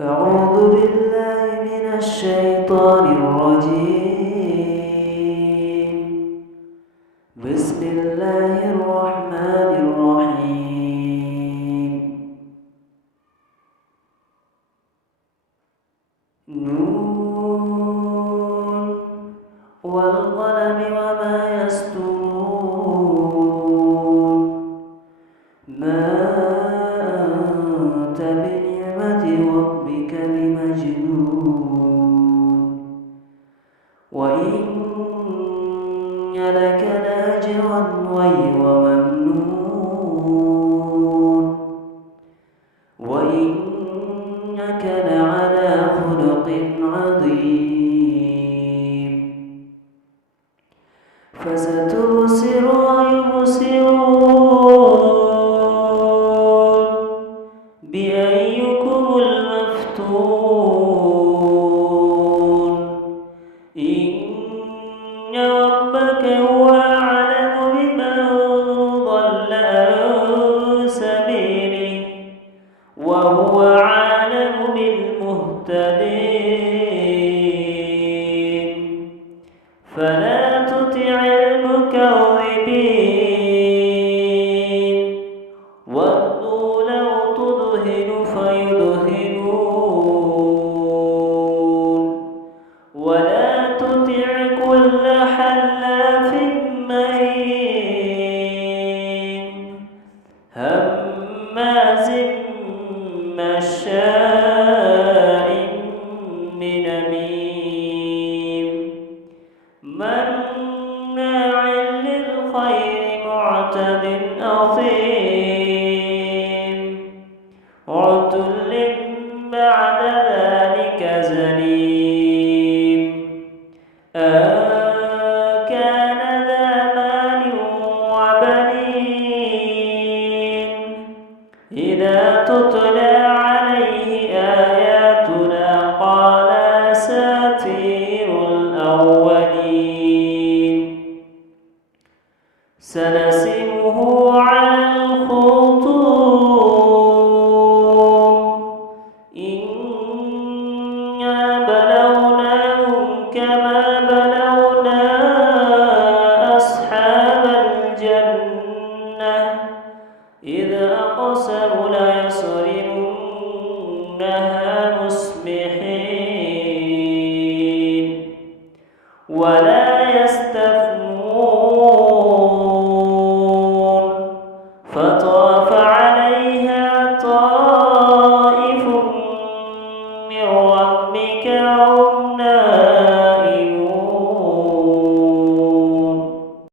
أعوذ بالله من الشيطان الرجيم. بسم الله الرحمن الرحيم. نون والقلم وما يسطرون. ما أنت بنعمة ربك بمجنون. وإن لك لأجرا غير ممنون. وإنك لعلى خلق عظيم. فستبصر ويبصرون بأيكم المفتون. إن ربك هو أعلم بمن ضل عن سبيله وهو أعلم بالمهتدين. فلا تطع المكذبين ودوا لو تدهن فيدهنون. ولا تطع كل حلاف مهين هماز مشاء بنميم مناع للخير معتد أثيم عتل بعد ذلك زنيم. كان ذا مال وبنين إذا تتلى عليه آياتنا قال أساطير الأولين. سنسمه على الخرطوم. إنا بلوناهم كما بلونا أصحاب الجنة إذ أقسموا ليصرمنها مصبحين ولا يستثنون. فطاف عليها طائف من ربك وهم نائمون.